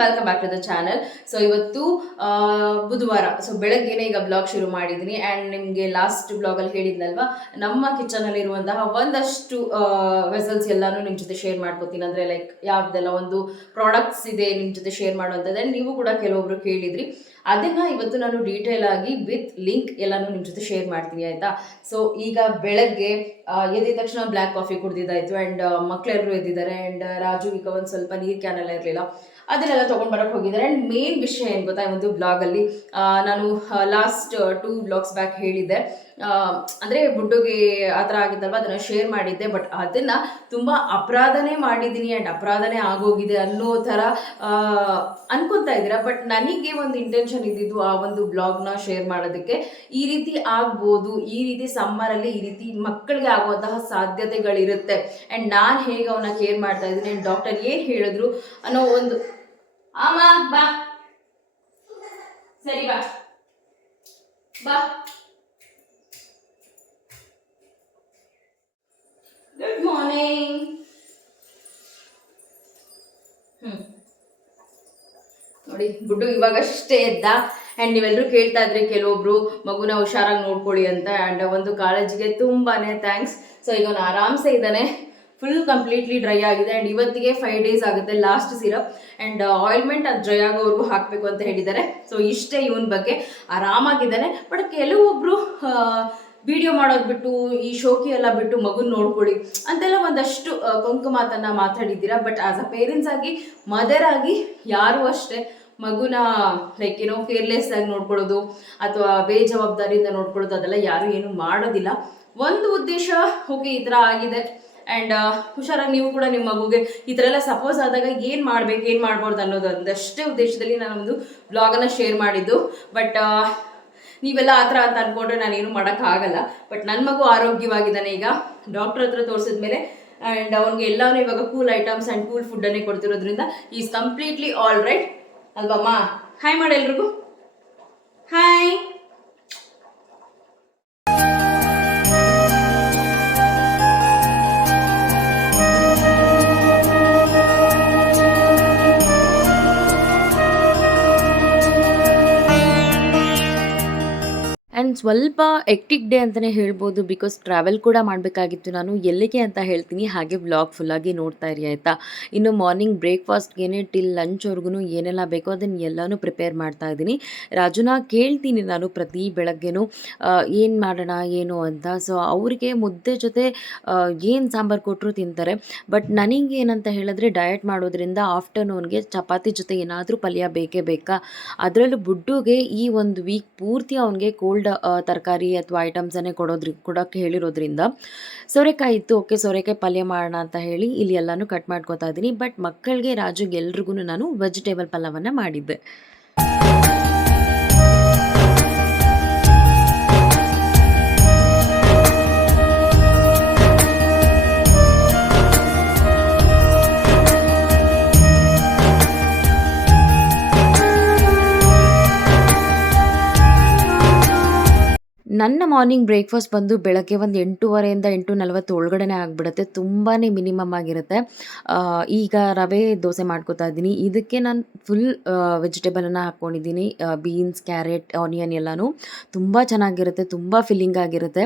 Rajan welcome back to the channel so ಇವತ್ತು ಬುಧವಾರ. So ಬೆಳಗ್ಗೆನೆ ಈಗ ಬ್ಲಾಗ್ ಶುರು ಮಾಡಿದ್ದೀನಿ. ಆ್ಯಂಡ್ ನಿಮಗೆ ಲಾಸ್ಟ್ ಬ್ಲಾಗಲ್ಲಿ ಹೇಳಿದ್ನಲ್ವಾ? ನಮ್ಮ ಕಿಚನಲ್ಲಿ ಇರುವಂತಹ ಒಂದಷ್ಟು ವೆಸಲ್ಸ್ ಎಲ್ಲಾನು ನಿಮ್ಮ ಜೊತೆ ಶೇರ್ ಮಾಡ್ಕೋತೀನಿ. ಅಂದರೆ ಲೈಕ್ ಯಾವುದೆಲ್ಲ ಒಂದು ಪ್ರಾಡಕ್ಟ್ಸ್ ಇದೆ ನಿಮ್ಮ ಜೊತೆ ಶೇರ್ ಮಾಡುವಂಥದ್ದು. ಆ್ಯಂಡ್ ನೀವು ಕೂಡ ಕೆಲವೊಬ್ರು ಕೇಳಿದ್ರಿ. ಅದನ್ನ ಇವತ್ತು ನಾನು ಡೀಟೇಲ್ ಆಗಿ ವಿತ್ ಲಿಂಕ್ ಎಲ್ಲಾನು ನಿಮ್ಮ ಜೊತೆ ಶೇರ್ ಮಾಡ್ತೀನಿ, ಆಯಿತಾ? ಸೊ ಈಗ ಬೆಳಗ್ಗೆ ಎದ್ದಿದ ತಕ್ಷಣ ಬ್ಲ್ಯಾಕ್ ಕಾಫಿ ಕುಡ್ದಿದ್ದಾಯಿತು. ಆ್ಯಂಡ್ ಮಕ್ಕಳೆಲ್ಲರೂ ಎದ್ದಿದ್ದಾರೆ. ಆ್ಯಂಡ್ ರಾಜು ಈಗ ಒಂದು ಸ್ವಲ್ಪ ನೀರು ಕ್ಯಾನಲ್ಲ ಇರಲಿಲ್ಲ. ಅದನ್ನೆಲ್ಲ ತೊಗೊಂಡು ಬರೋಕ್ಕೆ ಹೋಗಿದ್ದಾರೆ. ಆ್ಯಂಡ್ ಮೇನ್ ವಿಷಯ ಏನು ಗೊತ್ತಾ? ಈ ಒಂದು ಬ್ಲಾಗಲ್ಲಿ ನಾನು ಲಾಸ್ಟ್ ಟೂ ಬ್ಲಾಗ್ಸ್ ಬ್ಯಾಕ್ ಹೇಳಿದ್ದೆ. ಅಂದ್ರೆ ಬುಡ್ಡುಗೆ ಆ ಥರ ಆಗಿದ್ದಲ್ವ? ಅದನ್ನು ಶೇರ್ ಮಾಡಿದ್ದೆ. ಬಟ್ ಅದನ್ನ ತುಂಬ ಅಪರಾಧನೇ ಮಾಡಿದ್ದೀನಿ ಆ್ಯಂಡ್ ಅಪರಾಧನೇ ಆಗೋಗಿದೆ ಅನ್ನೋ ಥರ ಅನ್ಕೊತಾ ಇದ್ದೀರಾ? ಬಟ್ ನನಗೆ ಒಂದು ಇಂಟೆನ್ಷನ್ ಇದ್ದಿದ್ದು ಆ ಒಂದು ಬ್ಲಾಗ್ನ ಶೇರ್ ಮಾಡೋದಕ್ಕೆ. ಈ ರೀತಿ ಆಗ್ಬೋದು, ಈ ರೀತಿ ಸಮ್ಮರಲ್ಲಿ ಈ ರೀತಿ ಮಕ್ಕಳಿಗೆ ಆಗುವಂತಹ ಸಾಧ್ಯತೆಗಳಿರುತ್ತೆ. ಆ್ಯಂಡ್ ನಾನು ಹೇಗೆ ಅವನ್ನ ಕೇರ್ ಮಾಡ್ತಾ ಇದ್ದೀನಿ ಆ್ಯಂಡ್ ಡಾಕ್ಟರ್ ಏನು ಹೇಳಿದ್ರು ಅನ್ನೋ ಒಂದು ಆಮ, ಬಾ. ಸರಿ, ಬಾ. ಬಾ. Good morning hmm. ನೋಡಿ ಬುಡ್ಡು ಇವಾಗಷ್ಟೇ ಎದ್ದ. ಆ್ಯಂಡ್ ನೀವೆಲ್ಲರೂ ಕೇಳ್ತಾ ಇದ್ರಿ ಕೆಲವೊಬ್ರು ಮಗುನ ಹುಷಾರಾಗಿ ನೋಡ್ಕೊಳ್ಳಿ ಅಂತ. ಆ್ಯಂಡ್ ಒಂದು ಕಾಳಜಿಗೆ ತುಂಬಾ ಥ್ಯಾಂಕ್ಸ್ ಸೊ ಈಗ ಅವನು ಆರಾಮ್ಸೆ ಇದ್ದಾನೆ. ಫುಲ್ ಕಂಪ್ಲೀಟ್ಲಿ ಡ್ರೈ ಆಗಿದೆ. ಆ್ಯಂಡ್ ಇವತ್ತಿಗೆ ಫೈವ್ ಡೇಸ್ ಆಗುತ್ತೆ ಲಾಸ್ಟ್ ಸಿರಪ್ ಆ್ಯಂಡ್ ಆಯಿಲ್ಮೆಂಟ್ ಅದು ಡ್ರೈ ಆಗೋವರೆಗೂ ಹಾಕಬೇಕು ಅಂತ ಹೇಳಿದ್ದಾರೆ. ಸೊ ಇಷ್ಟೇ ಇವನ ಬಗ್ಗೆ. ಆರಾಮಾಗಿದ್ದಾನೆ. ಬಟ್ ಕೆಲವೊಬ್ರು ವಿಡಿಯೋ ಮಾಡೋದು ಬಿಟ್ಟು, ಈ ಶೋಕಿ ಎಲ್ಲ ಬಿಟ್ಟು ಮಗುನ ನೋಡ್ಕೊಳ್ಳಿ. ಅಂತೆಲ್ಲ ಒಂದಷ್ಟು ಕೊಂಕು ಮಾತನ್ನ ಮಾತಾಡಿದ್ದೀರಾ. ಬಟ್ ಆಸ್ ಅ ಪೇರೆಂಟ್ಸ್ ಆಗಿ ಮದರ್ ಆಗಿ ಯಾರು ಅಷ್ಟೇ ಮಗುನ ಲೈಕ್ ಏನೋ ಕೇರ್ಲೆಸ್ ಆಗಿ ನೋಡ್ಕೊಳ್ಳೋದು, ಅಥವಾ ಬೇಜವಾಬ್ದಾರಿಯಿಂದ ನೋಡ್ಕೊಳ್ಳೋದು, ಅದೆಲ್ಲ ಯಾರು ಏನು ಮಾಡೋದಿಲ್ಲ. ಒಂದು ಉದ್ದೇಶ ಓಕೆ, ಈ ಥರ ಆಗಿದೆ. ಆ್ಯಂಡ್ ಹುಷಾರಾಗಿ ನೀವು ಕೂಡ ನಿಮ್ಮ ಮಗುಗೆ ಈ ಥರ ಎಲ್ಲ ಸಪೋಸ್ ಆದಾಗ ಏನು ಮಾಡ್ಬೇಕು, ಏನು ಮಾಡ್ಬಾರ್ದು ಅನ್ನೋದು ಒಂದಷ್ಟೇ ಉದ್ದೇಶದಲ್ಲಿ ನಾನು ಒಂದು ಬ್ಲಾಗನ್ನು ಶೇರ್ ಮಾಡಿದ್ದು. ಬಟ್ ನೀವೆಲ್ಲ ಆ ಥರ ಅಂತ ಅಂದ್ಕೊಂಡ್ರೆ ನಾನೇನು ಮಾಡೋಕ್ಕಾಗಲ್ಲ. ಬಟ್ ನನ್ನ ಮಗು ಆರೋಗ್ಯವಾಗಿದ್ದಾನೆ ಈಗ. ಡಾಕ್ಟರ್ ಹತ್ರ ತೋರಿಸಿದ ಮೇಲೆ ಆ್ಯಂಡ್ ಅವ್ನಿಗೆ ಎಲ್ಲಾನು ಇವಾಗ ಕೂಲ್ ಐಟಮ್ಸ್ ಆ್ಯಂಡ್ ಕೂಲ್ ಫುಡ್ಡನ್ನೇ ಕೊಡ್ತಿರೋದ್ರಿಂದ ಈಸ್ ಕಂಪ್ಲೀಟ್ಲಿ ಆಲ್ ರೈಟ್ ಅಲ್ವಮ್ಮ? ಹಾಯ್ ಮಾಡಿ ಎಲ್ರಿಗೂ. ಹಾಯ್ ಸ್ವಲ್ಪ ಎಕ್ಟಿಕ್ ಡೇ ಅಂತಲೇ ಹೇಳ್ಬೋದು ಬಿಕಾಸ್ ಟ್ರಾವೆಲ್ ಕೂಡ ಮಾಡಬೇಕಾಗಿತ್ತು. ನಾನು ಎಲ್ಲಿಗೆ ಅಂತ ಹೇಳ್ತೀನಿ, ಹಾಗೆ ವ್ಲಾಗ್ ಫುಲ್ಲಾಗಿ ನೋಡ್ತಾ ಇರಿ, ಆಯಿತಾ? ಇನ್ನು ಮಾರ್ನಿಂಗ್ ಬ್ರೇಕ್ಫಾಸ್ಟ್ಗೆ ಟಿಲ್ ಲಂಚ್ವರೆಗೂ ಏನೆಲ್ಲ ಬೇಕೋ ಅದನ್ನು ಎಲ್ಲನೂ ಪ್ರಿಪೇರ್ ಮಾಡ್ತಾ ಇದ್ದೀನಿ. ರಾಜುನ ಕೇಳ್ತೀನಿ ನಾನು ಪ್ರತಿ ಬೆಳಗ್ಗೆನೂ ಏನು ಮಾಡೋಣ, ಏನು ಅಂತ. ಸೊ ಅವರಿಗೆ ಮುದ್ದೆ ಜೊತೆ ಏನು ಸಾಂಬಾರು ಕೊಟ್ಟರು ತಿಂತಾರೆ. ಬಟ್ ನನಗೆ ಏನಂತ ಹೇಳಿದ್ರೆ ಡಯಟ್ ಮಾಡೋದ್ರಿಂದ ಆಫ್ಟರ್ನೂನ್ಗೆ ಚಪಾತಿ ಜೊತೆ ಏನಾದರೂ ಪಲ್ಯ ಬೇಕೇ ಬೇಕಾ? ಅದರಲ್ಲೂ ಬುಡ್ಡುಗೆ ಈ ಒಂದು ವೀಕ್ ಪೂರ್ತಿ ಅವನಿಗೆ ಕೋಲ್ಡ್ ತರಕಾರಿ ಅಥವಾ ಐಟಮ್ಸನ್ನೇ ಕೊಡೋದ್ರಿ ಕೊಡೋಕ್ಕೆ ಹೇಳಿರೋದ್ರಿಂದ ಸೋರೆಕಾಯಿ ಇತ್ತು ಓಕೆ ಸೋರೆಕಾಯಿ ಪಲ್ಯ ಮಾಡೋಣ ಅಂತ ಹೇಳಿ ಇಲ್ಲಿ ಎಲ್ಲನೂ ಕಟ್ ಮಾಡ್ಕೊತಾ ಇದ್ದೀನಿ. ಬಟ್ ಮಕ್ಕಳಿಗೆ ರಾಜುಗೆ ಎಲ್ರಿಗೂ ನಾನು ವೆಜಿಟೇಬಲ್ ಪಲ್ಯವನ್ನು ಮಾಡಿದ್ದೆ. ನನ್ನ ಮಾರ್ನಿಂಗ್ ಬ್ರೇಕ್ಫಾಸ್ಟ್ ಬಂದು ಬೆಳಗ್ಗೆ ಒಂದು ಎಂಟೂವರೆಯಿಂದ ಎಂಟು ನಲವತ್ತು ಒಳಗಡೆನೇ ಆಗಿಬಿಡುತ್ತೆ. ತುಂಬಾ ಮಿನಿಮಮ್ ಆಗಿರುತ್ತೆ. ಈಗ ರವೆ ದೋಸೆ ಮಾಡ್ಕೋತಾ ಇದ್ದೀನಿ. ಇದಕ್ಕೆ ನಾನು ಫುಲ್ ವೆಜಿಟೇಬಲನ್ನು ಹಾಕ್ಕೊಂಡಿದ್ದೀನಿ ಬೀನ್ಸ್ ಕ್ಯಾರೆಟ್ ಆನಿಯನ್ ಎಲ್ಲನೂ. ತುಂಬ ಚೆನ್ನಾಗಿರುತ್ತೆ. ತುಂಬ ಫಿಲ್ಲಿಂಗ್ ಆಗಿರುತ್ತೆ.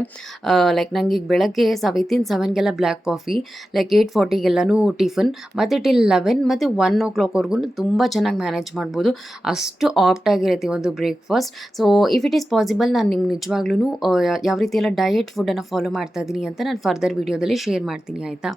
ಲೈಕ್ ನನಗೆ ಈಗ ಬೆಳಗ್ಗೆ ಸೆವೆಂಟೀನ್ ಸೆವೆನ್ಗೆಲ್ಲ ಬ್ಲ್ಯಾಕ್ ಕಾಫಿ ಲೈಕ್ ಏಯ್ಟ್ ಫಾರ್ಟಿಗೆಲ್ಲನೂ ಟಿಫನ್ ಮತ್ತು ಟಿಲ್ ಲೆವೆನ್ ಮತ್ತು ಒನ್ ಓ ಕ್ಲಾಕ್ವರೆಗೂ ತುಂಬ ಚೆನ್ನಾಗಿ ಮ್ಯಾನೇಜ್ ಮಾಡ್ಬೋದು. ಅಷ್ಟು ಆಪ್ಟ್ ಆಗಿರುತ್ತೆ ಒಂದು breakfast so if it is possible ನಾನು ನಿಮ್ಗೆ ನಿಜವಾಗ್ಲೂ ಯಾವ ರೀತಿ ಡಯೆಟ್ ಡಯಟ್ ಫುಡ್ಡನ್ನು ಫಾಲೋ ಮಾಡ್ತಾ ಇದ್ದೀನಿ ಅಂತ ನಾನು ಫರ್ದರ್ ವಿಡಿಯೋದಲ್ಲಿ ಶೇರ್ ಮಾಡ್ತೀನಿ, ಆಯಿತಾ?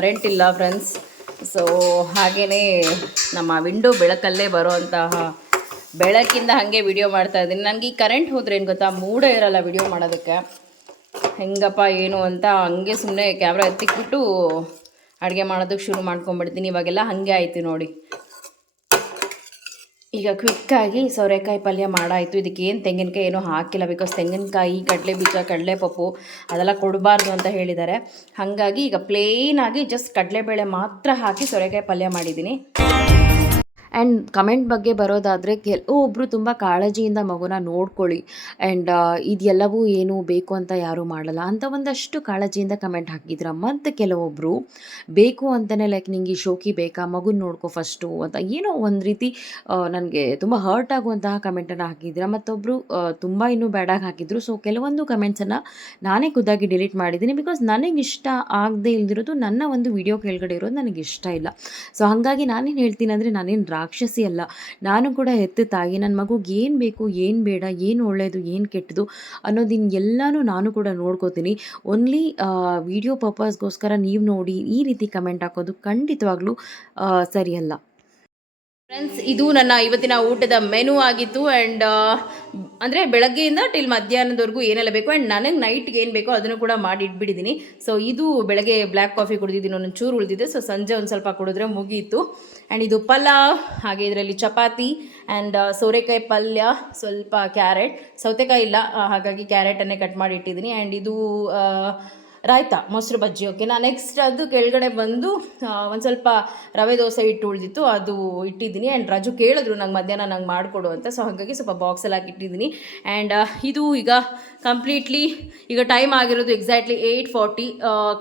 ಕರೆಂಟ್ ಇಲ್ಲ ಫ್ರೆಂಡ್ಸ್ ಸೊ ಹಾಗೆಯೇ ನಮ್ಮ ವಿಂಡೋ ಬೆಳಕಲ್ಲೇ ಬರುವಂತಹ ಬೆಳಕಿಂದ ಹಾಗೆ ವಿಡಿಯೋ ಮಾಡ್ತಾ ಇದ್ದೀನಿ. ನನಗೆ ಈ ಕರೆಂಟ್ ಹೋದ್ರೆ ಏನು ಗೊತ್ತಾ? ಮೂಡೇ ಇರಲ್ಲ ವಿಡಿಯೋ ಮಾಡೋದಕ್ಕೆ. ಹೆಂಗಪ್ಪ, ಏನು ಅಂತ ಹಂಗೆ ಸುಮ್ಮನೆ ಕ್ಯಾಮ್ರಾ ಎತ್ತಿಕ್ಬಿಟ್ಟು ಅಡುಗೆ ಮಾಡೋದಕ್ಕೆ ಶುರು ಮಾಡ್ಕೊಂಡ್ಬಿಡ್ತೀನಿ. ಇವಾಗೆಲ್ಲ ಹಾಗೆ ಆಯಿತು ನೋಡಿ. ಈಗ ಕ್ವಿಕ್ಕಾಗಿ ಸೋರೆಕಾಯಿ ಪಲ್ಯ ಮಾಡಾಯಿತು. ಇದಕ್ಕೆ ಏನು ತೆಂಗಿನಕಾಯಿ ಏನೂ ಹಾಕಿಲ್ಲ ಬಿಕಾಸ್ ತೆಂಗಿನಕಾಯಿ, ಕಡಲೆ ಬೀಜ ಕಡಲೆ ಪಪ್ಪು ಅದೆಲ್ಲ ಕೊಡಬಾರ್ದು ಅಂತ ಹೇಳಿದ್ದಾರೆ. ಹಾಗಾಗಿ ಈಗ ಪ್ಲೇನಾಗಿ ಜಸ್ಟ್ ಕಡಲೆಬೇಳೆ ಮಾತ್ರ ಹಾಕಿ ಸೋರೆಕಾಯಿ ಪಲ್ಯ ಮಾಡಿದ್ದೀನಿ. ಆ್ಯಂಡ್ ಕಮೆಂಟ್ ಬಗ್ಗೆ ಬರೋದಾದರೆ ಕೆಲವೊಬ್ಬರು ತುಂಬ ಕಾಳಜಿಯಿಂದ ಮಗುನ ನೋಡ್ಕೊಳ್ಳಿ. ಆ್ಯಂಡ್ ಇದೆಲ್ಲವೂ ಏನು ಬೇಕು ಅಂತ ಯಾರೂ ಮಾಡಲ್ಲ. ಅಂತ ಒಂದಷ್ಟು ಕಾಳಜಿಯಿಂದ ಕಮೆಂಟ್ ಹಾಕಿದ್ರ ಮತ್ತು ಕೆಲವೊಬ್ಬರು ಬೇಕು ಅಂತಲೇ ಲೈಕ್ ನಿಂಗೆ ಶೋಕಿ ಬೇಕಾ? ಮಗುನ ನೋಡ್ಕೊ ಫಸ್ಟು ಅಂತ ಏನೋ ಒಂದು ರೀತಿ ನನಗೆ ತುಂಬ ಹರ್ಟ್ ಆಗುವಂತಹ ಕಮೆಂಟನ್ನು ಹಾಕಿದ್ರ. ಮತ್ತೊಬ್ಬರು ತುಂಬ ಇನ್ನೂ ಬ್ಯಾಡಾಗಿ ಹಾಕಿದ್ರು. ಸೊ ಕೆಲವೊಂದು ಕಮೆಂಟ್ಸನ್ನು ನಾನೇ ಖುದ್ದಾಗಿ ಡಿಲೀಟ್ ಮಾಡಿದ್ದೀನಿ ಬಿಕಾಸ್ ನನಗೆ ಇಷ್ಟ ಆಗದೆ ಇಲ್ದಿರೋದು ನನ್ನ ಒಂದು ವಿಡಿಯೋ ಕೆಳಗಡೆ ಇರೋದು ನನಗೆ ಇಷ್ಟ ಇಲ್ಲ. ಸೊ ಹಾಗಾಗಿ ನಾನೇನು ಹೇಳ್ತೀನಿ ಅಂದರೆ ನಾನೇನು ರಾಕ್ಷಸಿ ಅಲ್ಲ. ನಾನು ಕೂಡ ಹೆತ್ತ ತಾಯಿ ನನ್ನ ಮಗುಗೆ ಏನು ಬೇಕು, ಏನು ಬೇಡ, ಏನು ಒಳ್ಳೆಯದು ಏನು ಕೆಟ್ಟದು ಅನ್ನೋದಿನ್ ಎಲ್ಲನೂ ನಾನು ಕೂಡ ನೋಡ್ಕೋತೀನಿ. ಓನ್ಲಿ ವಿಡಿಯೋ ಪರ್ಪಸ್ಗೋಸ್ಕರ ನೀವು ನೋಡಿ ಈ ರೀತಿ ಕಮೆಂಟ್ ಹಾಕೋದು ಖಂಡಿತವಾಗ್ಲೂ ಸರಿಯಲ್ಲ. ಫ್ರೆಂಡ್ಸ್ ಇದು ನನ್ನ ಇವತ್ತಿನ ಊಟದ ಮೆನು ಆಗಿತ್ತು ಆ್ಯಂಡ್ ಅಂದರೆ ಬೆಳಗ್ಗೆಯಿಂದ ಟಿಲ್ ಮಧ್ಯಾಹ್ನದವರೆಗೂ ಏನೆಲ್ಲ ಬೇಕು ಆ್ಯಂಡ್ ನನಗೆ ನೈಟ್ಗೆ ಏನು ಬೇಕೋ ಅದನ್ನು ಕೂಡ ಮಾಡಿ ಇಟ್ಬಿಟ್ಟಿದ್ದೀನಿ ಸೊ ಇದು ಬೆಳಗ್ಗೆ ಬ್ಲ್ಯಾಕ್ ಕಾಫಿ ಕುಡಿದಿದ್ದೀನಿ ಒಂದು ಚೂರು ಉಳಿದಿದೆ. ಸೊ ಸಂಜೆ ಒಂದು ಸ್ವಲ್ಪ ಕುಡಿದ್ರೆ ಮುಗಿಯಿತು ಆ್ಯಂಡ್ ಇದು ಪಲಾವ್, ಹಾಗೆ ಇದರಲ್ಲಿ ಚಪಾತಿ ಆ್ಯಂಡ್ ಸೋರೆಕಾಯಿ ಪಲ್ಯ, ಸ್ವಲ್ಪ ಕ್ಯಾರೆಟ್. ಸೌತೆಕಾಯಿ ಇಲ್ಲ ಹಾಗಾಗಿ ಕ್ಯಾರೆಟನ್ನೇ ಕಟ್ ಮಾಡಿ ಇಟ್ಟಿದ್ದೀನಿ ಆ್ಯಂಡ್ ಇದು ರಾಯ್ತ, ಮೊಸರು ಬಜ್ಜಿ. ಓಕೆನಾ ನೆಕ್ಸ್ಟ್ ಅದು ಕೆಳಗಡೆ ಬಂದು ಒಂದು ಸ್ವಲ್ಪ ರವೆ ದೋಸೆ ಇಟ್ಟು ಉಳಿದಿತ್ತು, ಅದು ಇಟ್ಟಿದ್ದೀನಿ. ಆ್ಯಂಡ್ ರಾಜು ಕೇಳಿದ್ರು ನಂಗೆ ಮಧ್ಯಾಹ್ನ ನಂಗೆ ಮಾಡಿಕೊಡು ಅಂತ. ಸೊ ಹಾಗಾಗಿ ಸ್ವಲ್ಪ ಬಾಕ್ಸಲ್ಲಿ ಹಾಕಿ ಇಟ್ಟಿದ್ದೀನಿ. ಆ್ಯಂಡ್ ಇದು ಈಗ ಕಂಪ್ಲೀಟ್ಲಿ ಈಗ ಟೈಮ್ ಆಗಿರೋದು ಎಕ್ಸಾಕ್ಟ್ಲಿ ಏಯ್ಟ್ ಫಾರ್ಟಿ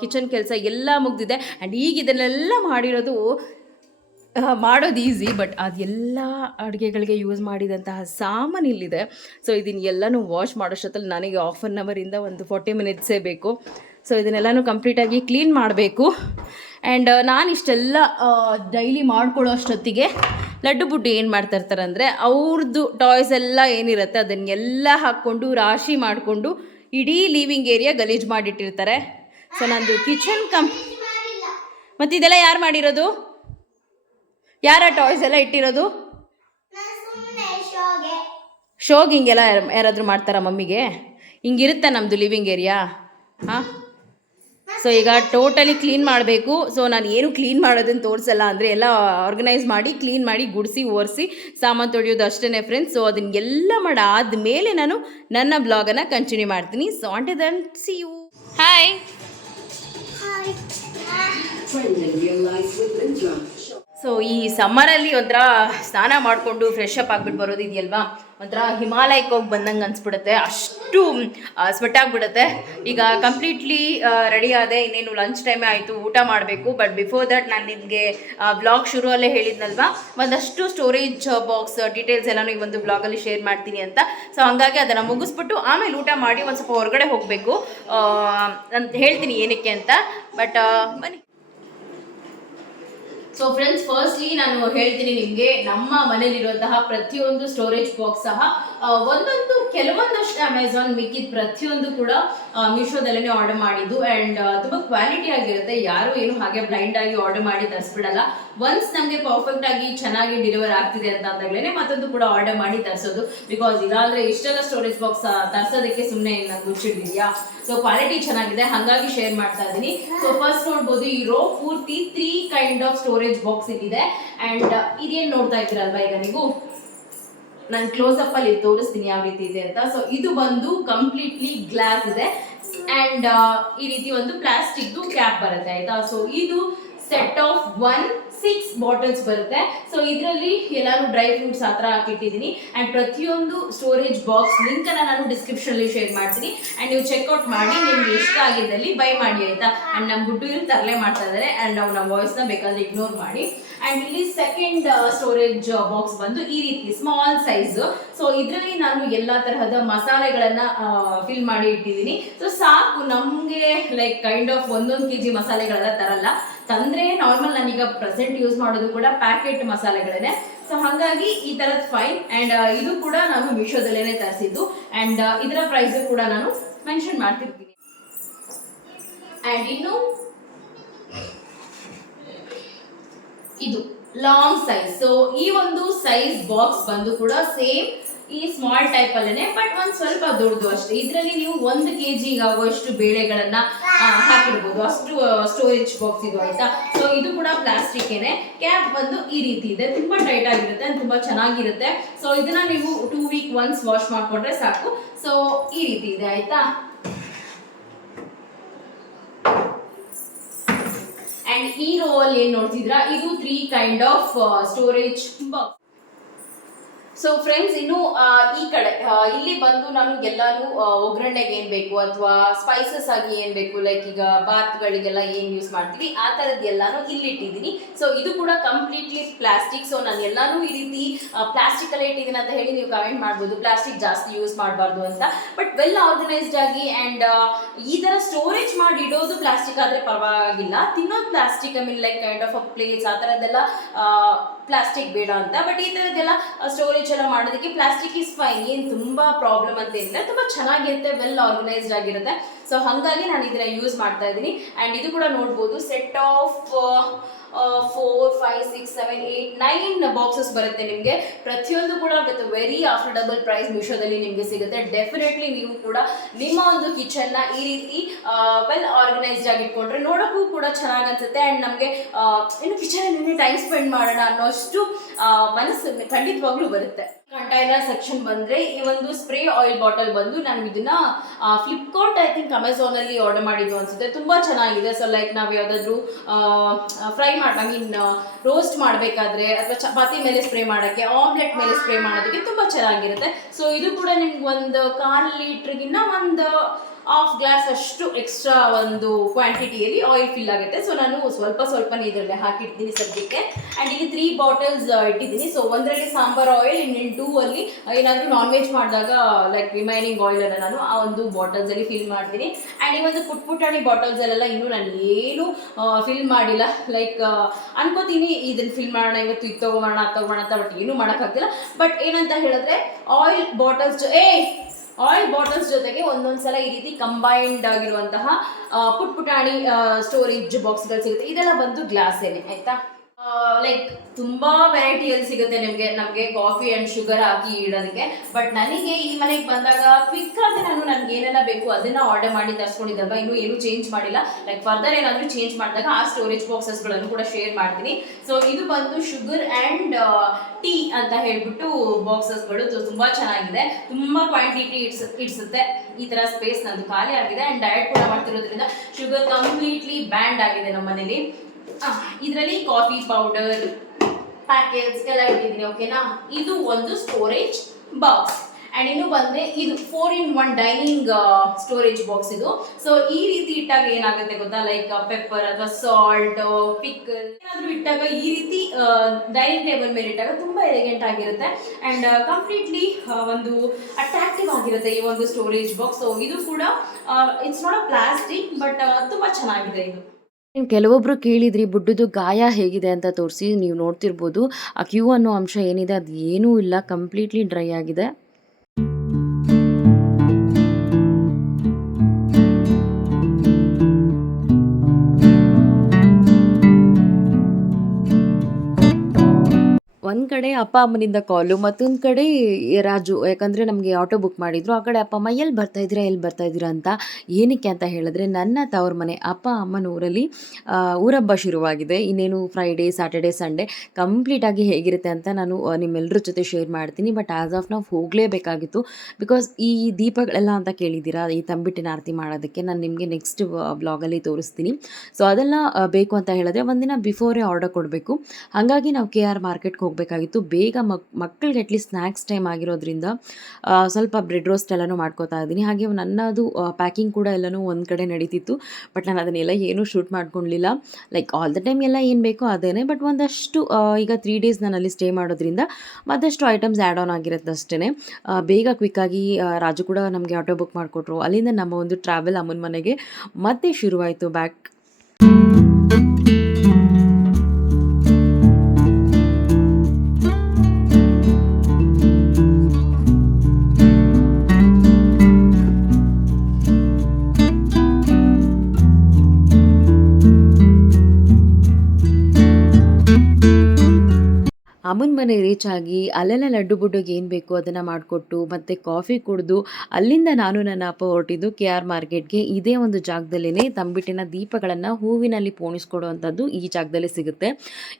ಕಿಚನ್ ಕೆಲಸ ಎಲ್ಲ ಮುಗ್ದಿದೆ. ಆ್ಯಂಡ್ ಈಗ ಇದನ್ನೆಲ್ಲ ಮಾಡಿರೋದು ಮಾಡೋದು ಈಸಿ ಬಟ್ ಅದೆಲ್ಲ ಅಡುಗೆಗಳಿಗೆ ಯೂಸ್ ಮಾಡಿದಂತಹ ಸಾಮಾನು ಇಲ್ಲಿದೆ. ಸೊ ಇದನ್ನು ಎಲ್ಲನೂ ವಾಶ್ ಮಾಡೋಷ್ಟೊತ್ತಲ್ಲಿ ನನಗೆ ಆಫ್ ಆನ್ ಅವರಿಂದ ಒಂದು ಫಾರ್ಟಿ ಮಿನಿಟ್ಸೇ ಬೇಕು. ಸೊ ಇದನ್ನೆಲ್ಲನೂ ಕಂಪ್ಲೀಟಾಗಿ ಕ್ಲೀನ್ ಮಾಡಬೇಕು. ಆ್ಯಂಡ್ ನಾನು ಇಷ್ಟೆಲ್ಲ ಡೈಲಿ ಮಾಡ್ಕೊಳ್ಳೋ ಅಷ್ಟೊತ್ತಿಗೆ ಲಡ್ಡು ಬುಡ್ಡು ಏನು ಮಾಡ್ತಾ ಇರ್ತಾರೆ ಅಂದರೆ ಅವ್ರದ್ದು ಟಾಯ್ಸ್ ಎಲ್ಲ ಏನಿರುತ್ತೆ ಅದನ್ನೆಲ್ಲ ಹಾಕ್ಕೊಂಡು ರಾಶಿ ಮಾಡಿಕೊಂಡು ಇಡೀ ಲಿವಿಂಗ್ ಏರಿಯಾ ಗಲೀಜು ಮಾಡಿಟ್ಟಿರ್ತಾರೆ. ಸೊ ನಂದು ಕಿಚನ್ ಕಂ ಮತ್ತು ಇದೆಲ್ಲ ಯಾರು ಮಾಡಿರೋದು? ಯಾರ ಟಾಯ್ಸ್ ಎಲ್ಲ ಇಟ್ಟಿರೋದು? ಶೋಗೆ ಹಿಂಗೆಲ್ಲ ಯಾರ್- ಯಾರಾದರೂ ಮಾಡ್ತಾರಾ ಮಮ್ಮಿಗೆ? ಹಿಂಗಿರುತ್ತಾ ನಮ್ಮದು ಲಿವಿಂಗ್ ಏರಿಯಾ ಹಾಂ? ಸೊ ಈಗ ಟೋಟಲಿ ಕ್ಲೀನ್ ಮಾಡಬೇಕು. ಸೊ ನಾನು ಏನು ಕ್ಲೀನ್ ಮಾಡೋದನ್ನು ತೋರಿಸಲ್ಲ ಅಂದರೆ ಎಲ್ಲ ಆರ್ಗನೈಸ್ ಮಾಡಿ ಕ್ಲೀನ್ ಮಾಡಿ ಗುಡಿಸಿ ಒರೆಸಿ ಸಾಮಾನು ತೊಳೆಯೋದು ಅಷ್ಟೇ ಫ್ರೆಂಡ್ಸ್ ಸೊ ಅದನ್ನೆಲ್ಲ ಆದಮೇಲೆ ನಾನು ನನ್ನ ಬ್ಲಾಗನ್ನು ಕಂಟಿನ್ಯೂ ಮಾಡ್ತೀನಿ. So aunty then see you hi so ಈ ಸಮ್ಮರಲ್ಲಿ ಒಂಥರ ಸ್ನಾನ ಮಾಡಿಕೊಂಡು ಫ್ರೆಶ್ ಅಪ್ ಆಗಿಬಿಟ್ಟು ಬರೋದು ಇದೆಯಲ್ವಾ? ಒಂಥರ ಹಿಮಾಲಯಕ್ಕೆ ಹೋಗಿ ಬಂದಂಗೆ ಅನಿಸ್ಬಿಡುತ್ತೆ. ಅಷ್ಟು ಸ್ವೆಟ್ ಆಗಿಬಿಡುತ್ತೆ. ಈಗ ಕಂಪ್ಲೀಟ್ಲಿ ರೆಡಿ ಆದೆ, ಇನ್ನೇನು ಲಂಚ್ ಟೈಮೇ ಆಯಿತು, ಊಟ ಮಾಡಬೇಕು. ಬಟ್ ಬಿಫೋರ್ ದಟ್ ನಾನು ನಿಮಗೆ ಬ್ಲಾಗ್ ಶುರುವಲ್ಲೇ ಹೇಳಿದ್ನಲ್ವಾ? ಒಂದಷ್ಟು ಸ್ಟೋರೇಜ್ ಬಾಕ್ಸ್ ಡೀಟೇಲ್ಸ್ ಎಲ್ಲನೂ ಈ ಒಂದು ಬ್ಲಾಗಲ್ಲಿ ಶೇರ್ ಮಾಡ್ತೀನಿ ಅಂತ. ಸೊ ಹಂಗಾಗಿ ಅದನ್ನು ಮುಗಿಸ್ಬಿಟ್ಟು ಆಮೇಲೆ ಊಟ ಮಾಡಿ ಒಂದು ಸ್ವಲ್ಪ ಹೊರಗಡೆ ಹೋಗಬೇಕು. ನಾನು ಹೇಳ್ತೀನಿ ಏನಕ್ಕೆ ಅಂತ. ಬಟ್ ಬನ್ನಿ. ಸೊ ಫ್ರೆಂಡ್ಸ್ ಫಸ್ಟ್ಲಿ ನಾನು ಹೇಳ್ತೀನಿ ನಿಮಗೆ, ನಮ್ಮ ಮನೇಲಿರುವಂತಹ ಪ್ರತಿಯೊಂದು ಸ್ಟೋರೇಜ್ ಬಾಕ್ಸ್ ಸಹ ಒಂದೊಂದು ಕೆಲವೊಂದಷ್ಟು ಅಮೆಝಾನ್ ಮಿಕ್ಕಿದ ಪ್ರತಿಯೊಂದು ಕೂಡ ಮೀಶೋದಲ್ಲೇ ಆರ್ಡರ್ ಮಾಡಿದ್ದು. ಆ್ಯಂಡ್ ತುಂಬ ಕ್ವಾಲಿಟಿ ಆಗಿರುತ್ತೆ. ಯಾರು ಏನು ಹಾಗೆ ಬ್ಲೈಂಡ್ ಆಗಿ ಆರ್ಡರ್ ಮಾಡಿ ತರಿಸ್ಬಿಡಲ್ಲ. ಒನ್ಸ್ ನಮಗೆ ಪರ್ಫೆಕ್ಟ್ ಆಗಿ ಚೆನ್ನಾಗಿ ಡೆಲಿವರ್ ಆಗ್ತಿದೆ ಅಂತ ಅಂದಾಗಲೇ ಮತ್ತೊಂದು ಕೂಡ ಆರ್ಡರ್ ಮಾಡಿ ತರಿಸೋದು. ಬಿಕಾಸ್ ಇದಾದ್ರೆ ಇಷ್ಟೆಲ್ಲ ಸ್ಟೋರೇಜ್ ಬಾಕ್ಸ್ ತರಿಸೋದಕ್ಕೆ ಸುಮ್ಮನೆ ನಂಗೆ ಹುಚ್ಚಿಡ್ದಿದ್ಯಾ ಸೊ ಕ್ವಾಲಿಟಿ ಚೆನ್ನಾಗಿದೆ. ಹಾಗಾಗಿ ಶೇರ್ ಮಾಡ್ತಾ ಇದ್ದೀನಿ. ಸೊ ಫಸ್ಟ್ ನೋಡ್ಬೋದು ಈ ರೋ ಪೂರ್ತಿ three kind of storage box ಇದೆ ಅಂಡ್ ಇದೇನು ನೋಡ್ತಾ ಇದ್ದೀರಲ್ವಾ ಈಗ ನೀವು? ನಾನು ಕ್ಲೋಸ್ ಅಪ್ ಅಲ್ಲಿ ತೋರಿಸ್ತೀನಿ ಯಾವ ರೀತಿ ಇದೆ ಅಂತ. ಸೊ ಇದು ಬಂದು ಕಂಪ್ಲೀಟ್ಲಿ ಗ್ಲಾಸ್ ಇದೆ. ಅಂಡ್ ಈ ರೀತಿ ಒಂದು ಪ್ಲಾಸ್ಟಿಕ್ ಕ್ಯಾಪ್ ಬರುತ್ತೆ, ಆಯ್ತಾ? ಸೊ ಇದು set of one six bottles ಬರುತ್ತೆ. ಸೊ ಇದರಲ್ಲಿ ಎಲ್ಲಾನು ಡ್ರೈ ಫ್ರೂಟ್ಸ್ ಹತ್ರ ಹಾಕಿಟ್ಟಿದ್ದೀನಿ. ಅಂಡ್ ಪ್ರತಿಯೊಂದು ಸ್ಟೋರೇಜ್ ಬಾಕ್ಸ್ ಲಿಂಕ್ ಅನ್ನ ನಾನು ಡಿಸ್ಕ್ರಿಪ್ಷನ್ ಅಲ್ಲಿ ಶೇರ್ ಮಾಡ್ತೀನಿ. ಅಂಡ್ ನೀವು ಚೆಕ್ಔಟ್ ಮಾಡಿ, ನಿಮ್ಗೆ ಇಷ್ಟ ಆಗಿದ್ದಲ್ಲಿ ಬೈ ಮಾಡಿ ಆಯ್ತಾ? ಅಂಡ್ ನಮ್ಮ ಗುಡ್ಡು ತರಲೆ ಮಾಡ್ತಾ ಇದ್ದಾರೆ. ಅಂಡ್ ನಾವು ನಮ್ಮ ವಾಯ್ಸ್ನ ಬೇಕಾದ್ರೆ ಇಗ್ನೋರ್ ಮಾಡಿ. ಅಂಡ್ ಇಲ್ಲಿ ಸೆಕೆಂಡ್ ಸ್ಟೋರೇಜ್ ಬಾಕ್ಸ್ ಬಂದು ಈ ರೀತಿ ಸ್ಮಾಲ್ ಸೈಜ್ ಸೊ ಇದರಲ್ಲಿ ನಾನು ಎಲ್ಲಾ ತರಹದ ಮಸಾಲೆಗಳನ್ನ ಫಿಲ್ ಮಾಡಿ ಇಟ್ಟಿದ್ದೀನಿ. ಸೊ ಸಾಕು, ನಮ್ಗೆ ಲೈಕ್ ಕೈಂಡ್ ಆಫ್ ಒಂದೊಂದು ಕೆ ಜಿ ಮಸಾಲೆಗಳೆಲ್ಲ ತರಲ್ಲ. ತಂದ್ರೆ ನಾರ್ಮಲ್ ನಾನೀಗ ಪ್ರೆಸೆಂಟ್ ಯೂಸ್ ಮಾಡೋದು ಕೂಡ ಪ್ಯಾಕೆಟ್ ಮಸಾಲೆಗಳೇನೆ ಸೊ ಹಾಗಾಗಿ ಈ ತರದ್ ಫೈನ್ ಅಂಡ್ ಇದು ಕೂಡ ನಾನು ಮೀಶೋದಲ್ಲೇನೆ ತರಿಸಿದ್ದು. ಅಂಡ್ ಇದರ ಪ್ರೈಸ್ ಕೂಡ ನಾನು ಮೆನ್ಷನ್ ಮಾಡ್ತಿರ್ತೀನಿ. ಅಂಡ್ ಇನ್ನು ಇದು ಲಾಂಗ್ ಸೈಜ್ ಸೊ ಈ ಒಂದು ಸೈಜ್ ಬಾಕ್ಸ್ ಬಂದು ಕೂಡ ಸೇಮ್ ಈ ಸ್ಮಾಲ್ ಟೈಪ್ ಅಲ್ಲೇನೆ ಬಟ್ ಒಂದ್ ಸ್ವಲ್ಪ ದೊಡ್ಡದು ಅಷ್ಟೇ. ಇದರಲ್ಲಿ ನೀವು ಒಂದ್ ಕೆ ಜಿ ಆಗುವಷ್ಟು ಬೇಳೆಗಳನ್ನ ಹಾಕಿರ್ಬೋದು ಅಷ್ಟು ಸ್ಟೋರೇಜ್ ಬಾಕ್ಸ್ ಇದು ಆಯ್ತಾ? ಸೊ ಇದು ಕೂಡ ಪ್ಲಾಸ್ಟಿಕ್ೇನೆ ಕ್ಯಾಪ್ ಬಂದು ಈ ರೀತಿ ಇದೆ. ತುಂಬಾ ಟೈಟ್ ಆಗಿರುತ್ತೆ ತುಂಬಾ ಚೆನ್ನಾಗಿರುತ್ತೆ. ಸೊ ಇದನ್ನ ನೀವು ಟೂ ವೀಕ್ ಒನ್ಸ್ ವಾಶ್ ಮಾಡಿಕೊಂಡ್ರೆ ಸಾಕು. ಸೊ ಈ ರೀತಿ ಇದೆ, ಆಯ್ತಾ? ಅಂಡ್ ಈ ರೋ ಅಲ್ಲಿ ಏನ್ ನೋಡ್ತಿದ್ರ ಇದು three kind of storage box so friends ಇನ್ನು ಈ ಕಡೆ ಇಲ್ಲಿ ಬಂದು ನಾನು ಎಲ್ಲಾನು ಒಗ್ಗರಣೆಗೆ ಏನ್ ಬೇಕು ಅಥವಾ ಸ್ಪೈಸಸ್ ಆಗಿ ಏನ್ ಬೇಕು ಲೈಕ್ ಈಗ ಬಾತ್ಗಳಿಗೆಲ್ಲ ಏನ್ ಯೂಸ್ ಮಾಡ್ತೀವಿ, ಆ ತರದ್ ಎಲ್ಲಾನು ಇಲ್ಲಿ ಇಟ್ಟಿದ್ದೀನಿ ಸೊ ಇದು ಕೂಡ ಕಂಪ್ಲೀಟ್ಲಿ ಪ್ಲಾಸ್ಟಿಕ್ ಸೊ ನಾನು ಎಲ್ಲಾನು ಈ ರೀತಿ ಪ್ಲಾಸ್ಟಿಕ್ ಅಲ್ಲೇ ಇಟ್ಟಿದ್ದೀನಿ ಅಂತ ಹೇಳಿ ನೀವು ಕಮೆಂಟ್ ಮಾಡ್ಬೋದು. ಪ್ಲಾಸ್ಟಿಕ್ ಜಾಸ್ತಿ ಯೂಸ್ ಮಾಡಬಾರ್ದು ಅಂತ. ಬಟ್ ವೆಲ್ ಆರ್ಗನೈಸ್ಡ್ ಆಗಿ ಅಂಡ್ ಈ ತರ ಸ್ಟೋರೇಜ್ ಮಾಡಿ ಇಡೋದು ಪ್ಲಾಸ್ಟಿಕ್ ಆದ್ರೆ ಪರವಾಗಿಲ್ಲ. ತಿನ್ನೋದು plastic I mean like kind of plates ಆ ಥರದ್ದೆಲ್ಲ ಪ್ಲಾಸ್ಟಿಕ್ ಬೇಡ ಅಂತ. ಬಟ್ ಈ ಥರದ್ದೆಲ್ಲ ಸ್ಟೋರೇಜ್ ಎಲ್ಲ ಮಾಡೋದಕ್ಕೆ ಪ್ಲಾಸ್ಟಿಕ್ ಇಸ್ ಫೈನ್ ಏನು ತುಂಬ ಪ್ರಾಬ್ಲಮ್ ಅಂತ ಏನಿಲ್ಲ. ತುಂಬ ಚೆನ್ನಾಗಿರುತ್ತೆ ವೆಲ್ ಆರ್ಗನೈಸ್ಡ್ ಆಗಿರುತ್ತೆ. ಸೊ ಹಾಗಾಗಿ ನಾನು ಇದನ್ನ ಯೂಸ್ ಮಾಡ್ತಾ ಇದ್ದೀನಿ. ಆ್ಯಂಡ್ ಇದು ಕೂಡ ನೋಡ್ಬೋದು set of four five six seven eight nine boxes ಬರುತ್ತೆ ನಿಮಗೆ. ಪ್ರತಿಯೊಂದು ಕೂಡ ವಿತ್ ವೆರಿ ಅಫೋರ್ಡಬಲ್ ಪ್ರೈಸ್ ಮೀಶೋದಲ್ಲಿ ನಿಮಗೆ ಸಿಗುತ್ತೆ. ಡೆಫಿನೆಟ್ಲಿ ನೀವು ಕೂಡ ನಿಮ್ಮ ಒಂದು ಕಿಚನ್ನ ಈ ರೀತಿ ವೆಲ್ ಆರ್ಗನೈಸ್ಡ್ ಆಗಿ ಇಟ್ಕೊಂಡ್ರೆ ನೋಡೋಕ್ಕೂ ಕೂಡ ಚೆನ್ನಾಗಿ ಅನ್ಸುತ್ತೆ. ಆ್ಯಂಡ್ ನಮಗೆ ಇನ್ನು ಕಿಚನಲ್ಲಿ ಟೈಮ್ ಸ್ಪೆಂಡ್ ಮಾಡೋಣ ಅನ್ನೋಷ್ಟು ಮನಸ್ಸು ಖಂಡಿತವಾಗ್ಲೂ ಬರುತ್ತೆ. ಕಂಟೈನರ್ ಸೆಕ್ಷನ್ ಬಂದ್ರೆ ಈ ಒಂದು ಸ್ಪ್ರೇ ಆಯಿಲ್ ಬಾಟಲ್ ಬಂದು ನಾನು ಇದನ್ನ ಫ್ಲಿಪ್ಕಾರ್ಟ್ ಐ ಥಿಂಕ್ ಅಮೆಝಾನ್ ಅಲ್ಲಿ ಆರ್ಡರ್ ಮಾಡಿದ್ದು ಅನ್ಸುತ್ತೆ. ತುಂಬಾ ಚೆನ್ನಾಗಿದೆ ಸೊ ಲೈಕ್ ನಾವು ಯಾವ್ದಾದ್ರು ಫ್ರೈ ಮಾಡ್ ಐ ಮೀನ್ ರೋಸ್ಟ್ ಮಾಡಬೇಕಾದ್ರೆ ಅಥವಾ ಚಪಾತಿ ಮೇಲೆ ಸ್ಪ್ರೇ ಮಾಡೋಕ್ಕೆ ಆಮ್ಲೆಟ್ ಮೇಲೆ ಸ್ಪ್ರೇ ಮಾಡೋದಕ್ಕೆ ತುಂಬಾ ಚೆನ್ನಾಗಿರುತ್ತೆ. ಸೊ ಇದು ಕೂಡ ನಿಮ್ಗೆ ಒಂದು ಕಾಲು ಲೀಟ್ರಿಗಿನ್ನ ಒಂದು ಹಾಫ್ ಗ್ಲಾಸ್ ಅಷ್ಟು ಎಕ್ಸ್ಟ್ರಾ ಒಂದು ಕ್ವಾಂಟಿಟಿಯಲ್ಲಿ ಆಯಿಲ್ ಫಿಲ್ ಆಗುತ್ತೆ. ಸೊ ನಾನು ಸ್ವಲ್ಪ ಸ್ವಲ್ಪ ಇದರಲ್ಲಿ ಹಾಕಿಡ್ತೀನಿ ಸದ್ಯಕ್ಕೆ. ಆ್ಯಂಡ್ ಇಲ್ಲಿ ತ್ರೀ ಬಾಟಲ್ಸ್ ಇಟ್ಟಿದ್ದೀನಿ. ಸೊ ಒಂದರಲ್ಲಿ ಸಾಂಬಾರ್ ಆಯಿಲ್ ಇನ್ನೇನು ಟೂ ಅಲ್ಲಿ ಏನಾದರೂ ನಾನ್ ವೆಜ್ ಮಾಡಿದಾಗ ಲೈಕ್ ರಿಮೈನಿಂಗ್ ಆಯಿಲ್ ಅನ್ನು ನಾನು ಆ ಒಂದು ಬಾಟಲ್ಸಲ್ಲಿ ಫಿಲ್ ಮಾಡ್ತೀನಿ. ಆ್ಯಂಡ್ ಈ ಒಂದು ಪುಟ್ ಪುಟಾಣಿ ಬಾಟಲ್ಸಲ್ಲೆಲ್ಲ ಇನ್ನೂ ನಾನು ಏನು ಫಿಲ್ ಮಾಡಿಲ್ಲ. ಲೈಕ್ ಅನ್ಕೋತೀನಿ ಇದನ್ನು ಫಿಲ್ ಮಾಡೋಣ, ಇವತ್ತು ಇದು ತಗೋಬೋಣ ಅದು ಅಂತ ಬಟ್ ಏನೂ ಮಾಡೋಕ್ಕಾಗ್ತಿಲ್ಲ. ಬಟ್ ಏನಂತ ಹೇಳಿದ್ರೆ ಆಯಿಲ್ ಬಾಟಲ್ಸ್ ಏ ಆಯಿಲ್ ಬಾಟಲ್ಸ್ ಜೊತೆಗೆ ಒಂದೊಂದ್ಸಲ ಈ ರೀತಿ ಕಂಬೈನ್ಡ್ ಆಗಿರುವಂತಹ ಪುಟ್ ಪುಟಾಣಿ ಸ್ಟೋರೇಜ್ ಬಾಕ್ಸ್ಗಳು ಸಿಗುತ್ತೆ. ಇದೆಲ್ಲ ಬಂದು ಗ್ಲಾಸ್ ಏನೇ ಆಯ್ತಾ? ಲೈಕ್ ತುಂಬಾ ವೆರೈಟಿಯಲ್ಲಿ ಸಿಗುತ್ತೆ ನಿಮಗೆ, ನಮಗೆ ಕಾಫಿ ಅಂಡ್ ಶುಗರ್ ಹಾಕಿ ಇಡೋದಕ್ಕೆ. ಬಟ್ ನನಗೆ ಈ ಮನೆಗೆ ಬಂದಾಗ ಕ್ವಿಕ್ ಆಗಿ ನಾನು ನನ್ಗೆ ಏನೆಲ್ಲ ಬೇಕು ಅದನ್ನ ಆರ್ಡರ್ ಮಾಡಿ ತರ್ಸ್ಕೊಂಡಿದ್ದಲ್ವ ಇನ್ನೂ ಏನು ಚೇಂಜ್ ಮಾಡಿಲ್ಲ. ಲೈಕ್ ಫರ್ದರ್ ಏನಾದರೂ ಚೇಂಜ್ ಮಾಡಿದಾಗ ಆ ಸ್ಟೋರೇಜ್ ಬಾಕ್ಸಸ್ಗಳನ್ನು ಕೂಡ ಶೇರ್ ಮಾಡ್ತೀನಿ. ಸೊ ಇದು ಬಂದು ಶುಗರ್ ಅಂಡ್ ಟೀ ಅಂತ ಹೇಳ್ಬಿಟ್ಟು ಬಾಕ್ಸಸ್ಗಳು ತುಂಬಾ ಚೆನ್ನಾಗಿದೆ. ತುಂಬಾ ಕ್ವಾಂಟಿಟಿ ಇಡ್ಸ್, ಇಡ್ಸುತ್ತೆ. ಈ ತರ ಸ್ಪೇಸ್ ನಂದು ಖಾಲಿ ಆಗಿದೆ. ಅಂಡ್ ಡಯಟ್ ಕೂಡ ಮಾಡ್ತಿರೋದ್ರಿಂದ ಶುಗರ್ ಕಂಪ್ಲೀಟ್ಲಿ ಬ್ಯಾಂಡ್ ಆಗಿದೆ ನಮ್ಮ ಮನೇಲಿ ಇದರಲ್ಲಿ ಕಾಫಿ ಪೌಡರ್ ಪ್ಯಾಕೆಟ್ಸ್ ಎಲ್ಲ ಇಟ್ಟಿದ್ದೀನಿ ಓಕೆನಾ ಇದು ಒಂದು ಸ್ಟೋರೇಜ್ ಬಾಕ್ಸ್ ಅಂಡ್ ಇನ್ನು ಬಂದರೆ ಇದು four in one dining storage box ಇದು. ಸೊ ಈ ರೀತಿ ಇಟ್ಟಾಗ ಏನಾಗುತ್ತೆ ಗೊತ್ತಾ? ಲೈಕ್ ಪೆಪ್ಪರ್ ಅಥವಾ ಸಾಲ್ಟ್ ಪಿಕ್ಕಲ್ ಏನಾದರೂ ಇಟ್ಟಾಗ ಈ ರೀತಿ ಡೈನಿಂಗ್ ಟೇಬಲ್ ಮೇಲೆ ಇಟ್ಟಾಗ ತುಂಬಾ ಎಲಿಗೆಂಟ್ ಆಗಿರುತ್ತೆ. ಅಂಡ್ ಕಂಪ್ಲೀಟ್ಲಿ ಒಂದು ಅಟ್ರಾಕ್ಟಿವ್ ಆಗಿರುತ್ತೆ ಈ ಒಂದು ಸ್ಟೋರೇಜ್ ಬಾಕ್ಸ್ ಸೊ ಇದು ಕೂಡ it's not a plastic but ತುಂಬಾ ಚೆನ್ನಾಗಿದೆ ಇದು. ನೀವು ಕೆಲವೊಬ್ಬರು ಕೇಳಿದ್ರಿ, ಬುಡ್ಡದು ಗಾಯ ಹೇಗಿದೆ ಅಂತ ತೋರಿಸಿ, ನೀವು ನೋಡ್ತಿರ್ಬೋದು. ಆ ಕ್ಯೂ ಅನ್ನೋ ಅಂಶ ಏನಿದೆ, ಅದು ಏನೂ ಇಲ್ಲ, ಕಂಪ್ಲೀಟ್ಲಿ ಡ್ರೈ ಆಗಿದೆ. ಒಂದು ಕಡೆ ಅಪ್ಪ ಅಮ್ಮನಿಂದ ಕಾಲು ಮತ್ತೊಂದು ಕಡೆ ರಾಜು, ಯಾಕಂದರೆ ನಮಗೆ ಆಟೋ ಬುಕ್ ಮಾಡಿದ್ರು, ಆ ಕಡೆ ಅಪ್ಪ ಅಮ್ಮ ಎಲ್ಲಿ ಬರ್ತಾ ಇದ್ದೀರಾ ಎಲ್ಲಿ ಬರ್ತಾ ಇದ್ದೀರಾ? ಅಂತ ಏನಕ್ಕೆ ಅಂತ ಹೇಳಿದ್ರೆ, ನನ್ನ ತವ್ರ ಮನೆ ಅಪ್ಪ ಅಮ್ಮನ ಊರಲ್ಲಿ ಊರಬ್ಬ ಶುರುವಾಗಿದೆ. ಇನ್ನೇನು ಫ್ರೈಡೇ ಸ್ಯಾಟರ್ಡೇ ಸಂಡೇ ಕಂಪ್ಲೀಟಾಗಿ ಹೇಗಿರುತ್ತೆ ಅಂತ ನಾನು ನಿಮ್ಮೆಲ್ಲರ ಜೊತೆ ಶೇರ್ ಮಾಡ್ತೀನಿ. ಬಟ್ ಆಸ್ ಆಫ್ ನಾವು ಹೋಗಲೇಬೇಕಾಗಿತ್ತು. ಬಿಕಾಸ್ ಈ ದೀಪಗಳೆಲ್ಲ ಅಂತ ಕೇಳಿದ್ದೀರಾ, ಈ ತಂಬಿಟ್ಟಿನ ಆರತಿ ಮಾಡೋದಕ್ಕೆ, ನಾನು ನಿಮಗೆ ನೆಕ್ಸ್ಟ್ ಬ್ಲಾಗಲ್ಲಿ ತೋರಿಸ್ತೀನಿ. ಸೊ ಅದೆಲ್ಲ ಬೇಕು ಅಂತ ಹೇಳಿದ್ರೆ ಒಂದಿನ ಬಿಫೋರೇ ಆರ್ಡರ್ ಕೊಡಬೇಕು. ಹಾಗಾಗಿ ನಾವು ಕೆ ಆರ್ ಮಾರ್ಕೆಟ್ಗೆ ಹೋಗಬೇಕಾಗಿತ್ತು. ಬೇಗ ಮಕ್, ಮಕ್ಕಳಿಗೆ ಅಟ್ಲೀಸ್ಟ್ ಸ್ನ್ಯಾಕ್ಸ್ ಟೈಮ್ ಆಗಿರೋದ್ರಿಂದ ಸ್ವಲ್ಪ ಬ್ರೆಡ್ ರೋಸ್ಟ್ ಎಲ್ಲನೂ ಮಾಡ್ಕೋತಾ ಇದ್ದೀನಿ. ಹಾಗೆ ನನ್ನದು ಪ್ಯಾಕಿಂಗ್ ಕೂಡ ಎಲ್ಲನೂ ಒಂದು ಕಡೆ ನಡೀತಿತ್ತು. ಬಟ್ ನಾನು ಅದನ್ನೆಲ್ಲ ಏನೂ ಶೂಟ್ ಮಾಡ್ಕೊಳ್ಲಿಲ್ಲ ಲೈಕ್ ಆಲ್ ದ ಟೈಮ್ ಎಲ್ಲ ಏನು ಬೇಕೋ ಅದೇನೇ. ಬಟ್ ಒಂದಷ್ಟು ಈಗ ತ್ರೀ ಡೇಸ್ ನಾನು ಅಲ್ಲಿ ಸ್ಟೇ ಮಾಡೋದ್ರಿಂದ ಮತ್ತಷ್ಟು ಐಟಮ್ಸ್ ಆ್ಯಡ್ ಆನ್ ಆಗಿರುತ್ತೆ ಅಷ್ಟೇ ಬೇಗ ಕ್ವಿಕ್ಕಾಗಿ ರಾಜು ಕೂಡ ನಮಗೆ ಆಟೋ ಬುಕ್ ಮಾಡಿಕೊಟ್ರು. ಅಲ್ಲಿಂದ ನಮ್ಮ ಒಂದು ಟ್ರಾವೆಲ್ ಅಮ್ಮನ ಮನೆಗೆ ಮತ್ತೆ ಶುರುವಾಯಿತು. ಬ್ಯಾಕ್ ಅಮ್ಮನ ಮನೆ ರೀಚ್ ಆಗಿ ಅಲ್ಲೆಲ್ಲ ಲಡ್ಡು ಬುಡ್ಡುಗೆ ಏನು ಬೇಕು ಅದನ್ನು ಮಾಡಿಕೊಟ್ಟು ಮತ್ತು ಕಾಫಿ ಕುಡಿದು ಅಲ್ಲಿಂದ ನಾನು ನನ್ನ ಅಪ್ಪ ಹೊರಟಿದ್ದು ಕೆ ಆರ್ ಮಾರ್ಕೆಟ್ಗೆ. ಇದೇ ಒಂದು ಜಾಗದಲ್ಲೇ ತಂಬಿಟ್ಟಿನ ದೀಪಗಳನ್ನು ಹೂವಿನಲ್ಲಿ ಪೋಣಿಸ್ಕೊಡುವಂಥದ್ದು ಈ ಜಾಗದಲ್ಲಿ ಸಿಗುತ್ತೆ.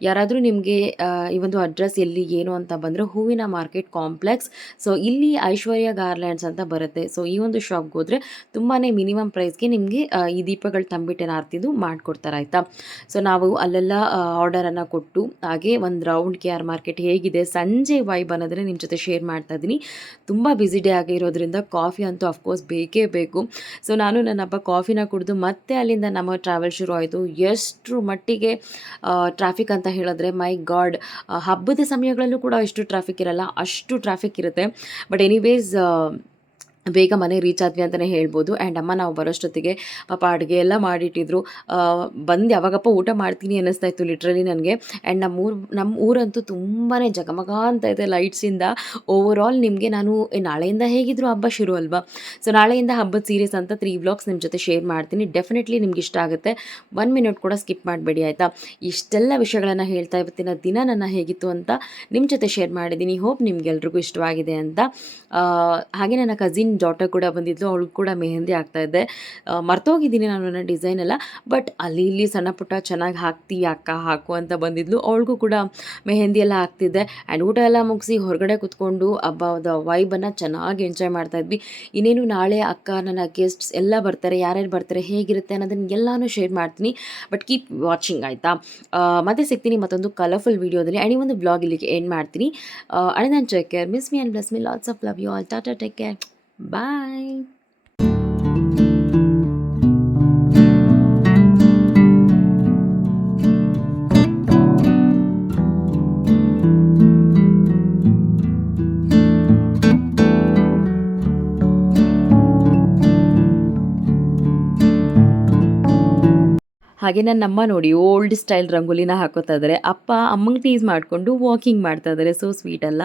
ಯಾರಾದರೂ ನಿಮಗೆ ಈ ಒಂದು ಅಡ್ರೆಸ್ ಎಲ್ಲಿ ಏನು ಅಂತ ಬಂದರೆ ಹೂವಿನ ಮಾರ್ಕೆಟ್ ಕಾಂಪ್ಲೆಕ್ಸ್ ಸೊ ಇಲ್ಲಿ ಐಶ್ವರ್ಯ ಗಾರ್ಲ್ಯಾಂಡ್ಸ್ ಅಂತ ಬರುತ್ತೆ. ಸೊ ಈ ಒಂದು ಶಾಪ್ಗೆ ಹೋದರೆ ತುಂಬಾ ಮಿನಿಮಮ್ ಪ್ರೈಸ್ಗೆ ನಿಮಗೆ ಈ ದೀಪಗಳು ತಂಬಿಟ್ಟಿನ ಆರ್ತಿದು ಮಾಡಿಕೊಡ್ತಾರೆ ಆಯಿತಾ ಸೊ ನಾವು ಅಲ್ಲೆಲ್ಲ ಆರ್ಡರನ್ನು ಕೊಟ್ಟು ಹಾಗೆ ಒಂದು ರೌಂಡ್ ಕೆ ಆರ್ ಮಾರ್ಕೆಟ್ ಹೇಗಿದೆ? ಸಂಜೆ ವೈಬ್ ಅನ್ನೋದನ್ನು ನಿಮ್ಮ ಜೊತೆ ಶೇರ್ ಮಾಡ್ತಾ ಇದ್ದೀನಿ ತುಂಬ ಬ್ಯುಸಿ ಡೇ ಆಗಿರೋದ್ರಿಂದ ಕಾಫಿ ಅಂತೂ ಅಫ್ಕೋರ್ಸ್ ಬೇಕೇ ಬೇಕು. ಸೊ ನಾನು ನನ್ನ ಹಬ್ಬ ಕಾಫಿನ ಕುಡಿದು ಮತ್ತೆ ಅಲ್ಲಿಂದ ನಮ್ಮ ಟ್ರಾವೆಲ್ ಶುರು ಆಯಿತು. ಎಷ್ಟು ಮಟ್ಟಿಗೆ ಟ್ರಾಫಿಕ್ ಅಂತ ಹೇಳಿದ್ರೆ ಮೈ ಗಾಡ್ ಹಬ್ಬದ ಸಮಯಗಳಲ್ಲೂ ಕೂಡ ಇಷ್ಟು ಟ್ರಾಫಿಕ್ ಇರಲ್ಲ, ಅಷ್ಟು ಟ್ರಾಫಿಕ್ ಇರುತ್ತೆ. ಬಟ್ ಎನಿವೇಸ್ ಬೇಗ ಮನೆ ರೀಚ್ ಆದ್ವಿ ಅಂತಲೇ ಹೇಳ್ಬೋದು. ಆ್ಯಂಡ್ ಅಮ್ಮ ನಾವು ಬರೋಷ್ಟೊತ್ತಿಗೆ ಪಾಪ ಅಡುಗೆ ಎಲ್ಲ ಮಾಡಿಟ್ಟಿದ್ರು. ಬಂದು ಯಾವಾಗಪ್ಪ ಊಟ ಮಾಡ್ತೀನಿ ಅನ್ನಿಸ್ತಾ ಇತ್ತು ಲಿಟ್ರಲಿ ನನಗೆ. ಆ್ಯಂಡ್ ನಮ್ಮ ಊರು ನಮ್ಮ ಊರಂತೂ ತುಂಬಾ ಜಗಮಗ ಅಂತ ಇದೆ ಲೈಟ್ಸಿಂದ ಓವರ್ ಆಲ್ ನಿಮಗೆ ನಾನು ನಾಳೆಯಿಂದ ಹೇಗಿದ್ರು ಹಬ್ಬ ಶುರು ಅಲ್ವಾ? ಸೊ ನಾಳೆಯಿಂದ ಹಬ್ಬದ ಸೀರೀಸ್ ಅಂತ ತ್ರೀ ವ್ಲಾಗ್ಸ್ ನಿಮ್ಮ ಜೊತೆ ಶೇರ್ ಮಾಡ್ತೀನಿ. ಡೆಫಿನೆಟ್ಲಿ ನಿಮ್ಗೆ ಇಷ್ಟ ಆಗುತ್ತೆ. ಒನ್ ಮಿನಿಟ್ ಕೂಡ ಸ್ಕಿಪ್ ಮಾಡಬೇಡಿ, ಆಯಿತಾ? ಇಷ್ಟೆಲ್ಲ ವಿಷಯಗಳನ್ನು ಹೇಳ್ತಾ ಇವತ್ತಿನ ದಿನ ನನ್ನ ಹೇಗಿತ್ತು ಅಂತ ನಿಮ್ಮ ಜೊತೆ ಶೇರ್ ಮಾಡಿದ್ದೀನಿ. ಹೋಪ್ ನಿಮ್ಗೆಲ್ರಿಗೂ ಇಷ್ಟವಾಗಿದೆ ಅಂತ. ಹಾಗೆ ನನ್ನ ಕಸಿನ್ ಕೂಡ ಬಂದಿದ್ಲು ಅವಳಿಗೆ ಕೂಡ ಮೆಹಂದಿ ಆಗ್ತಾ ಇದ್ದೆ. ಆ, ಮರ್ತೋಗಿದ್ದೀನಿ ನಾನು ನನ್ನ ಡಿಸೈನ್ ಎಲ್ಲ ಬಟ್ ಅಲ್ಲಿ ಇಲ್ಲಿ ಸಣ್ಣ ಪುಟ್ಟ ಚೆನ್ನಾಗಿ ಹಾಕ್ತಿ ಅಕ್ಕ ಹಾಕು ಅಂತ ಬಂದಿದ್ಲು. ಅವಳಿಗೂ ಕೂಡ ಮೆಹಂದಿ ಎಲ್ಲ ಹಾಕ್ತಿದ್ದೆ. ಆ್ಯಂಡ್ ಊಟ ಎಲ್ಲ ಮುಗಿಸಿ ಹೊರಗಡೆ ಕುತ್ಕೊಂಡು ಹಬ್ಬದ ವೈಬನ್ನು ಚೆನ್ನಾಗಿ ಎಂಜಾಯ್ ಮಾಡ್ತಾ ಇದ್ವಿ. ಇನ್ನೇನು ನಾಳೆ ಅಕ್ಕ ನನ್ನ ಗೆಸ್ಟ್ಸ್ ಎಲ್ಲ ಬರ್ತಾರೆ ಯಾರ್ಯಾರು ಬರ್ತಾರೆ ಹೇಗಿರುತ್ತೆ ಅನ್ನೋದನ್ನ ಎಲ್ಲನೂ ಶೇರ್ ಮಾಡ್ತೀನಿ. ಬಟ್ ಕೀಪ್ ವಾಚಿಂಗ್ ಆಯಿತಾ? ಮತ್ತೆ ಸಿಗ್ತೀನಿ ಮತ್ತೊಂದು ಕಲರ್ಫುಲ್ ವೀಡಿಯೋದಲ್ಲಿ ಆ್ಯಂಡ್ ಒಂದು ಬ್ಲಾಗ್ ಇಲ್ಲಿಗೆ ಎಂಡ್ ಮಾಡ್ತೀನಿ. ಅಣ್ಣ ನಾನು care miss me and bless me lots of love you all tata take care bye ಹಾಗೆ ನನ್ನ ಅಮ್ಮ ನೋಡಿ ಓಲ್ಡ್ ಸ್ಟೈಲ್ ರಂಗೋಲಿನ ಹಾಕೋತಾ ಇದ್ದಾರೆ ಅಪ್ಪ ಅಮ್ಮಂಗೆ ಟೀಸ್ ಮಾಡಿಕೊಂಡು ವಾಕಿಂಗ್ ಮಾಡ್ತಾ ಇದ್ದಾರೆ ಸೊ ಸ್ವೀಟ್ ಅಲ್ಲ.